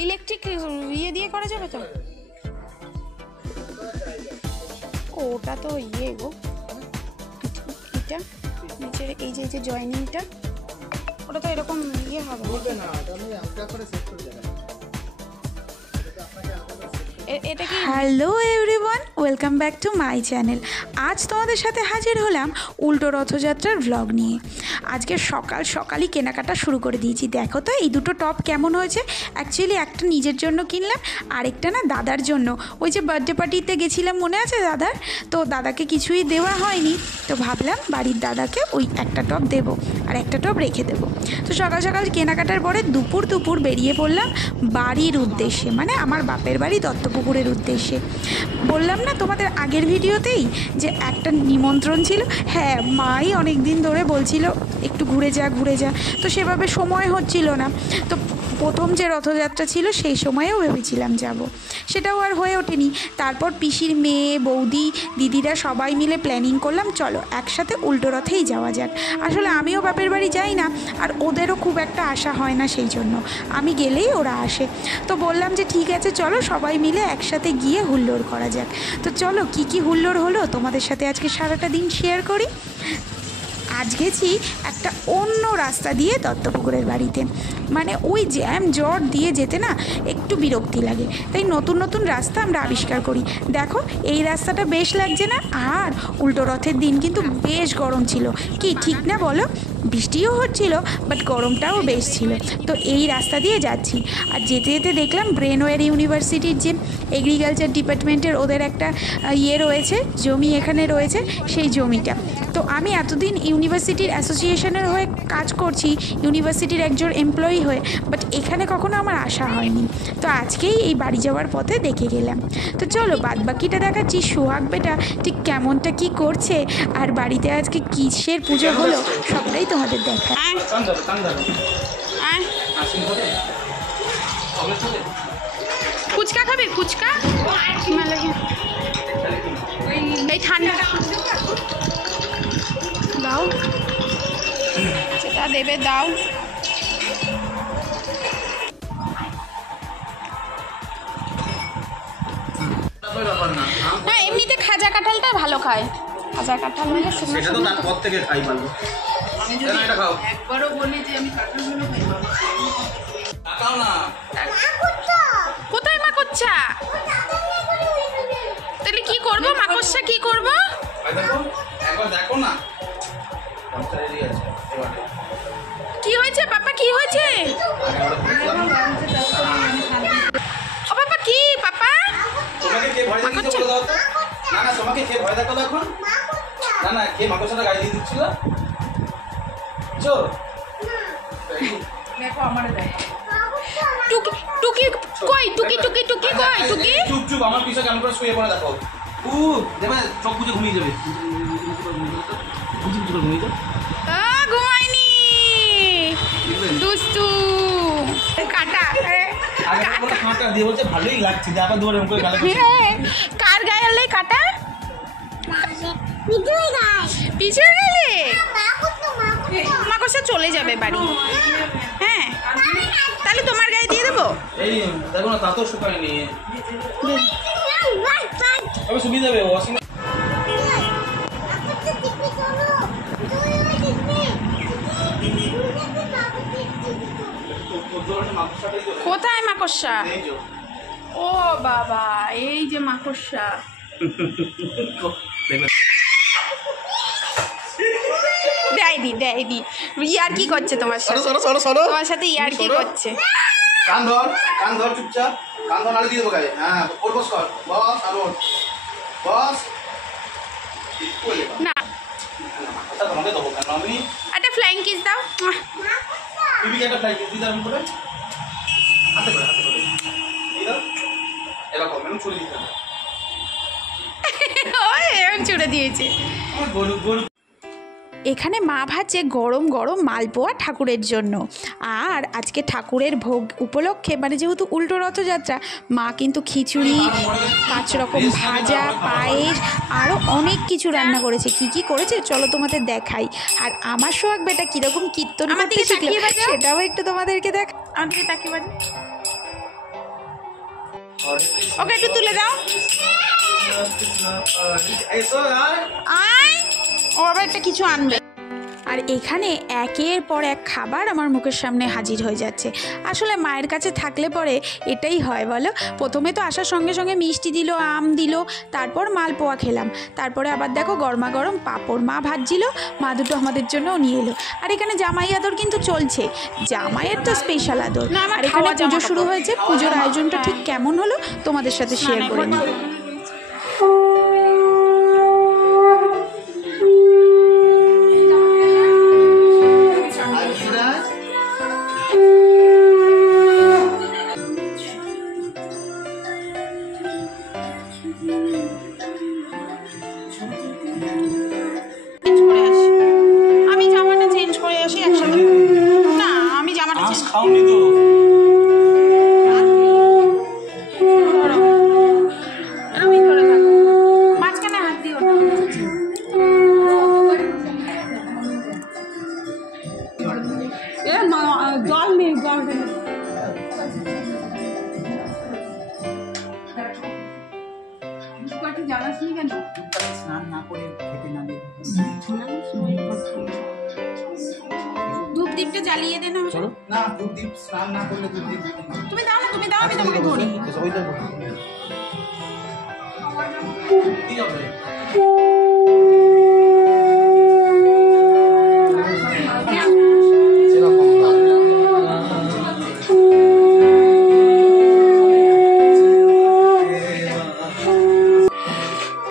Electric ইয়ে দিয়ে করা যাবে তো? ওটা তো ইয়ে গো, এটা নিচের এই যে জয়েনিংটা, ওটা তো এরকম ইয়ে হবে না। Hello everyone, welcome back to my channel. আজ তোমাদের সাথে হাজির হলাম উল্টো রথযাত্রার ভ্লগ নিয়ে। আজকে সকালই কেনাকাটা শুরু করে দিয়েছি। দেখো তো এই দুটো টপ কেমন হয়েছে। অ্যাকচুয়ালি একটা নিজের জন্য কিনলাম, আরেকটা না দাদার জন্য। ওই যে বার্থডে পার্টিতে গেছিলাম, মনে আছে দাদার? তো দাদাকে কিছুই দেওয়া হয়নি, তো ভাবলাম বাড়ির দাদাকে ওই একটা টপ দেবো আর একটা টপ রেখে দেবো। তো সকাল কেনাকাটার পরে দুপুর বেরিয়ে পড়লাম বাড়ির উদ্দেশ্যে, মানে আমার বাপের বাড়ি দত্তপুকুরের উদ্দেশ্যে। বললাম না তোমাদের আগের ভিডিওতেই যে একটা নিমন্ত্রণ ছিল। হ্যাঁ, মাই অনেক দিন ধরে বলছিল একটু ঘুরে যা, তো সেভাবে সময় হচ্ছিল না। তো প্রথম যে রথযাত্রা ছিল সেই সময়েও ভেবেছিলাম যাব, সেটাও আর হয়ে ওঠেনি। তারপর পিসির মেয়ে, বৌদি, দিদিরা সবাই মিলে প্ল্যানিং করলাম চলো একসাথে উল্টো রথেই যাওয়া যাক। আসলে আমিও বাপের বাড়ি যাই না, আর ওদেরও খুব একটা আশা হয় না, সেই জন্য আমি গেলেই ওরা আসে। তো বললাম যে ঠিক আছে চলো সবাই মিলে একসাথে গিয়ে হুল্লোড় করা যাক। তো চলো কি হুল্লোড় হলো তোমাদের সাথে আজকে সারাটা দিন শেয়ার করি। আজ গেছি একটা অন্য রাস্তা দিয়ে দত্তপুকুরের বাড়িতে, মানে ওই জ্যাম জট দিয়ে যেতে না একটু বিরক্তি লাগে, তাই নতুন রাস্তা আমরা আবিষ্কার করি। দেখো এই রাস্তাটা বেশ লাগছে না? আর উল্টো রথের দিন কিন্তু বেশ গরম ছিল, কি ঠিক না বলো? বৃষ্টিও হচ্ছিল, বাট গরমটাও বেশ ছিল। তো এই রাস্তা দিয়ে যাচ্ছি, আর যেতে দেখলাম ব্রেনওয়্যার ইউনিভার্সিটির যে এগ্রিকালচার ডিপার্টমেন্টের ওদের একটা ইয়ে রয়েছে, জমি এখানে রয়েছে, সেই জমিটা। তো আমি এতদিন ইউনিভার্সিটির অ্যাসোসিয়েশনের হয়ে কাজ করছি, ইউনিভার্সিটির একজন এমপ্লয়ি হয়ে, বাট এখানে কখনো আমার আসা হয়নি। তো আজকেই এই বাড়ি যাওয়ার পথে দেখে গেলাম। তো চলো বাদবাকিটা দেখাচ্ছি সোহাগ বেটা ঠিক কেমনটা কি করছে, আর বাড়িতে আজকে কিসের পুজো হলো সবটাই তোমাদের দেখা। ফুচকা খাবে? ফুচকা এই ঠান্ডা দাও, সেটা দেবে দাও। না এমনিতে খাজা কাঁঠালটা ভালো খায়, খাজা কাঁঠাল হলে সেটা তো তারপর থেকে খাই ভালো। আমি যদি একবারও বলি যে আমি কাঁঠালগুলো খাই তাকাও না। কোথায় মাকড়সা? তাহলে কি করব? মাকড়সা কি করব? দেখো একবার দেখো না কি হয়েছে পাপা? কি হয়েছে ও পাপা? কি পাপা? তোমাকে কে ভয় দেখাচ্ছে বলে দাও তো। না তোমাকে কে ভয় দেখালো এখন? না কে মাকড়সাটা গায়ে দিয়ে দিচ্ছিল? বুঝছো? দেখো আমারে দেখো। টুকি কই? টুকি কই? টুকি চুপ আমার পিছে কেমন করে শুয়ে পড়ে দেখো। দেখবে চোখ বুজে ঘুমিয়ে যাবে। বুঝে ঘুমিয়ে যাবে। ঘুমাইনি দুষ্টু কাটা। কাটা দিয়ে বলছে ভালোই লাগছে, আবার দুবার এরকম করে গালে কার গায়ে হলে কাটা? পিছুর গেলে মাকড়সা চলে যাবে বাড়ি। হ্যাঁ তাহলে তোমার গায়ে দিয়ে দেবো। এই দেখো না, তা তো শুকায়নি। আবার শুকিয়ে যাবে। ওয়াশিং কোথায় মাকড়সা? ও বাবা, এই যে মাকড়সা। দেয়নি ইয়ার কি করছে তোমার সাথে? তোমার সাথে ইয়ার কি করছে? কান ধর চুপচাপ, কান ধর নালে দিয়ে দেবো গায়ে। হ্যাঁ ওর বস কর, বস আর বস না। আচ্ছা তোমাকে দেবো কেন আমি? একটা ফ্লাইং কিস দাও। বিবিকে একটা ফ্লাইং কিস দিতে আমি করে হাতে করে এই দাও। এরকম এরকম ছুড়ে দিতে হবে। এরকম ছুড়ে দিয়েছে। গরু এখানে মা ভাজছে গরম মালপোয়া ঠাকুরের জন্য। আর আজকে ঠাকুরের ভোগ উপলক্ষে, মানে যেহেতু উল্টো রথযাত্রা, মা কিন্তু খিচুড়ি, 5 রকম ভাজা, পায়েস, আরও অনেক কিছু রান্না করেছে। কি করেছে চলো তোমাদের দেখাই। আর আমার সোহাগ বেটা কীরকম কীর্তন করতে শিখলো সেটাও একটু তোমাদেরকে দেখ। আমাদেরকে তাকিয়ে বাজে। ওকে একটু তুলে দাও। এসো আর আয়, ও আবার একটা কিছু আনবে। আর এখানে একের পর এক খাবার আমার মুখের সামনে হাজির হয়ে যাচ্ছে। আসলে মায়ের কাছে থাকলে পরে এটাই হয় বলো। প্রথমে তো আসার সঙ্গে সঙ্গে মিষ্টি দিল, আম দিল, তারপর মালপোয়া খেলাম, তারপরে আবার দেখো গরমা গরম পাঁপড় মা ভাজছিল, মা দুটো আমাদের জন্যও নিয়ে এলো। আর এখানে জামাই আদর কিন্তু চলছে, জামাইয়ের তো স্পেশাল আদর। আর এখানে পুজো শুরু হয়েছে। পুজোর আয়োজনটা ঠিক কেমন হলো তোমাদের সাথে শেয়ার করে নিই। আমি জামাটা চেঞ্জ করে আসি একসাথে। না, আমি জামাটা চেঞ্জ খাওনি তো। আমি ধরে থাকো, মাঝখানে হাত দিও না। জল নেই, জল নেই। জানাসনি কেন? স্নান না করে খেতে না দিয়ে ধূপ দ্বীপটা জ্বালিয়ে দে না। চলো না, দুধ দীপ স্নান না করলে দুধ দীপ তুমি দাও না, তুমি দাও, আমি তোমাকে ধরি। ওইটা কি হবে?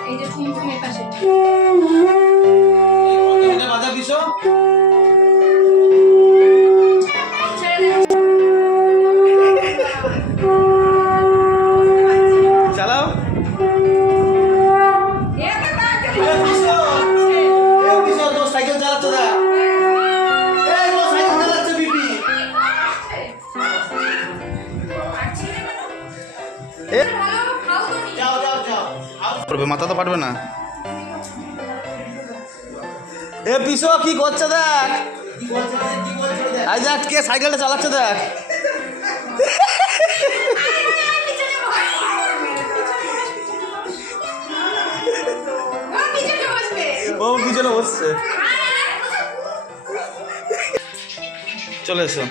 এই যে ফুলফুলের পাশে বাজা বিশো চালাও। সাইকেল চালাচ্ছ দা, সাইকেল চালাচ্ছে বিপি। যাও যাও যাও, করবে মাথা তো পারবে না। এ পিসো কি করছে দেখ, আই দেখ কে সাইকেলটা চালাচ্ছে দেখ। ও পিছনে বসছে। চলে এসো।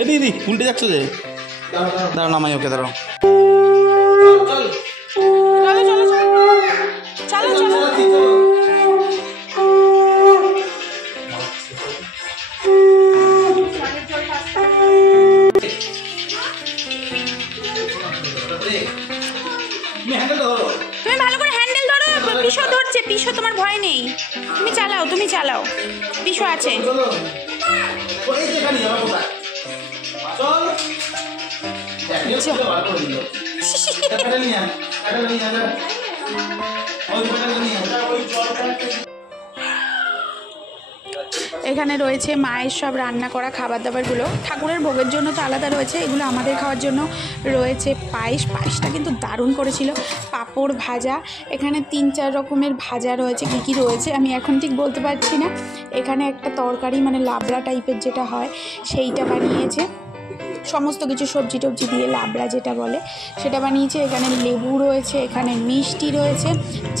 এ দিদি উল্টে যাচ্ছ যে, দাঁড়াও নামাই ওকে, দাঁড়াও। চলো চলো চলো চলো চলো। তুমি ভালো করে হ্যান্ডেল ধরো। পিসো ধরছে, পিসো তোমার ভয় নেই, তুমি চালাও, তুমি চালাও, পিসো আছে। এখানে রয়েছে মায়ের সব রান্না করা খাবার দাবারগুলো, ঠাকুরের ভোগের জন্য তো আলাদা রয়েছে, এগুলো আমাদের খাওয়ার জন্য রয়েছে। পায়েসটা কিন্তু দারুণ করেছিল। পাঁপড় ভাজা, এখানে 3-4 রকমের ভাজা রয়েছে, কী কী রয়েছে আমি এখন ঠিক বলতে পারছি না। এখানে একটা তরকারি মানে লাবড়া টাইপের যেটা হয় সেইটা বানিয়েছে, সমস্ত কিছু সবজি টবজি দিয়ে লাবড়া যেটা বলে সেটা বানিয়েছে। এখানে লেবু রয়েছে, এখানে মিষ্টি রয়েছে,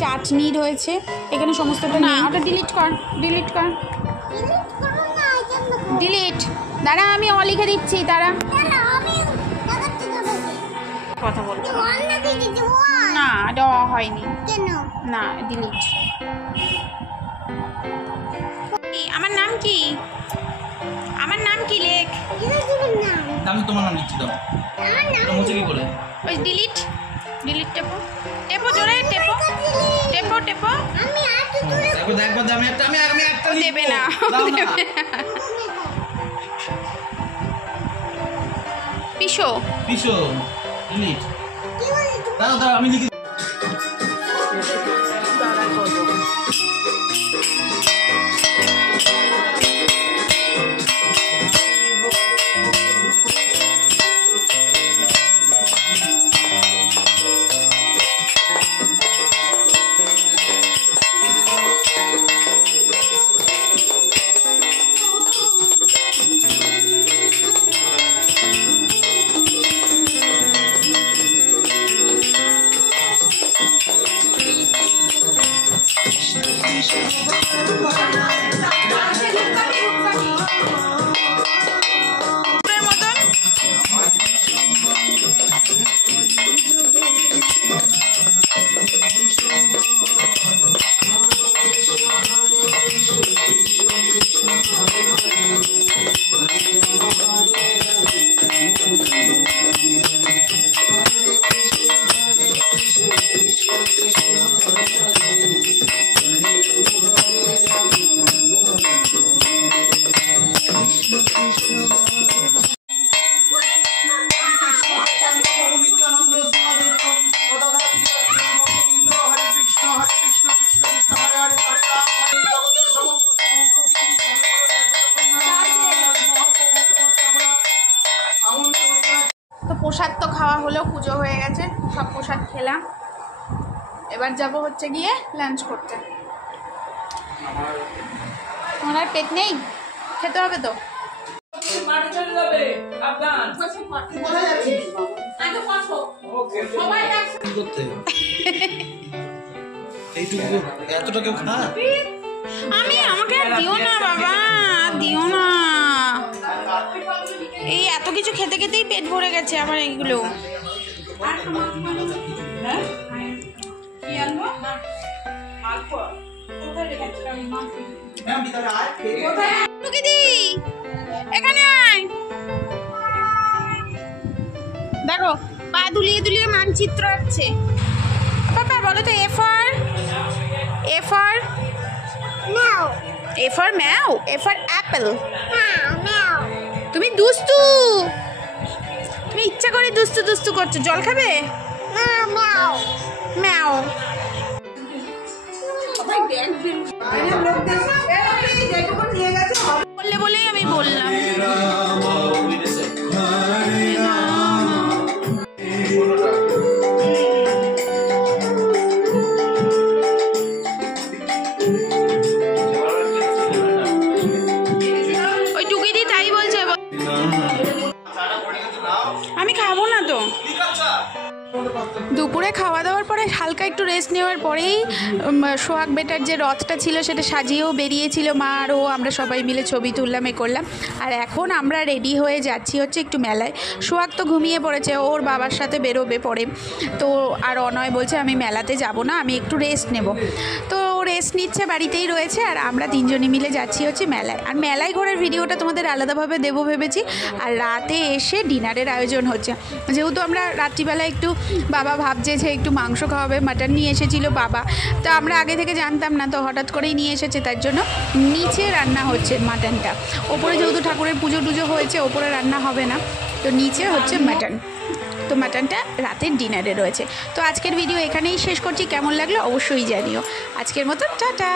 চাটনি রয়েছে, এখানে সমস্তটা নেই। ওটা ডিলিট কর, ডিলিট কর, ডিলিট। দাঁড়া আমি লিখে দিচ্ছি, দাঁড়া কথা বলবো না, দেওয়া হয়নি না, ডিলিট। আমার নাম কি, আমার নাম কি লেখ। আমি তোমার নাম লিখছি, দাও। মুছে কি করে? ওই ডিলিট, ডিলিট টেপো, টেপো জোরে টেপো, টেপো টেপো। একবার দাও, আমি একটা দেবে না, পিসো পিসো ডিলিট। দাঁড়াও দাঁড়াও, আমি লিখি। তো প্রসাদ তো খাওয়া হলো, পুজো হয়ে গেছে, সব প্রসাদ খেলাম। এবার যাব হচ্ছে গিয়ে লাঞ্চ করতে। তোমার আর পেট নেই, খেতে হবে তো। আমাকে দিও না বাবা, দিও না। এই এত কিছু খেতে খেতেই পেট ভরে গেছে আমার এইগুলো। এখানে আয়, দেখো পা দুলিয়ে দুলিয়ে মানচিত্র আঁকছে। বাবা বলো তো A for A for meow, A for apple. তুমি দুষ্টু, তুমি ইচ্ছা করে দুষ্টু দুষ্টু করছো। জল খাবে? ম্যাও। বললে বলেই আমি বললাম। আমি খাবো না তো। দুপুরে খাওয়া দাওয়ার পরে হালকা একটু রেস্ট নেওয়ার পরেই সোহাগ বেটার যে রথটা ছিল সেটা সাজিয়েও বেরিয়েছিল মা আর ও, আমরা সবাই মিলে ছবি তুললাম, এ করলাম। আর এখন আমরা রেডি হয়ে যাচ্ছি হচ্ছে একটু মেলায়। সোহাগ তো ঘুমিয়ে পড়েছে, ওর বাবার সাথে বেরোবে পরে। তো আর অনয় বলছে আমি মেলাতে যাব না, আমি একটু রেস্ট নেব। তো রেস্ট নিচ্ছে, বাড়িতেই রয়েছে। আর আমরা তিনজনে মিলে যাচ্ছি হচ্ছে মেলায়। আর মেলায় ঘোরার ভিডিওটা তোমাদের আলাদাভাবে দেবো ভেবেছি। আর রাতে এসে ডিনারের আয়োজন হচ্ছে, যেহেতু আমরা রাত্রিবেলা একটু বাবা ভাবছে যে একটু মাংস খাওয়াবে, মাটন নিয়ে এসেছিলো বাবা। তো আমরা আগে থেকে জানতাম না, তো হঠাৎ করেই নিয়ে এসেছে, তার জন্য নিচে রান্না হচ্ছে মাটনটা। ওপরে যেহেতু ঠাকুরের পুজো টুজো হয়েছে, ওপরে রান্না হবে না, তো নিচে হচ্ছে মাটন। তো মাটনটা রাতের ডিনারে রয়েছে। তো আজকের ভিডিও এখানেই শেষ করছি। কেমন লাগলো অবশ্যই জানিও। আজকের মতো টাটা।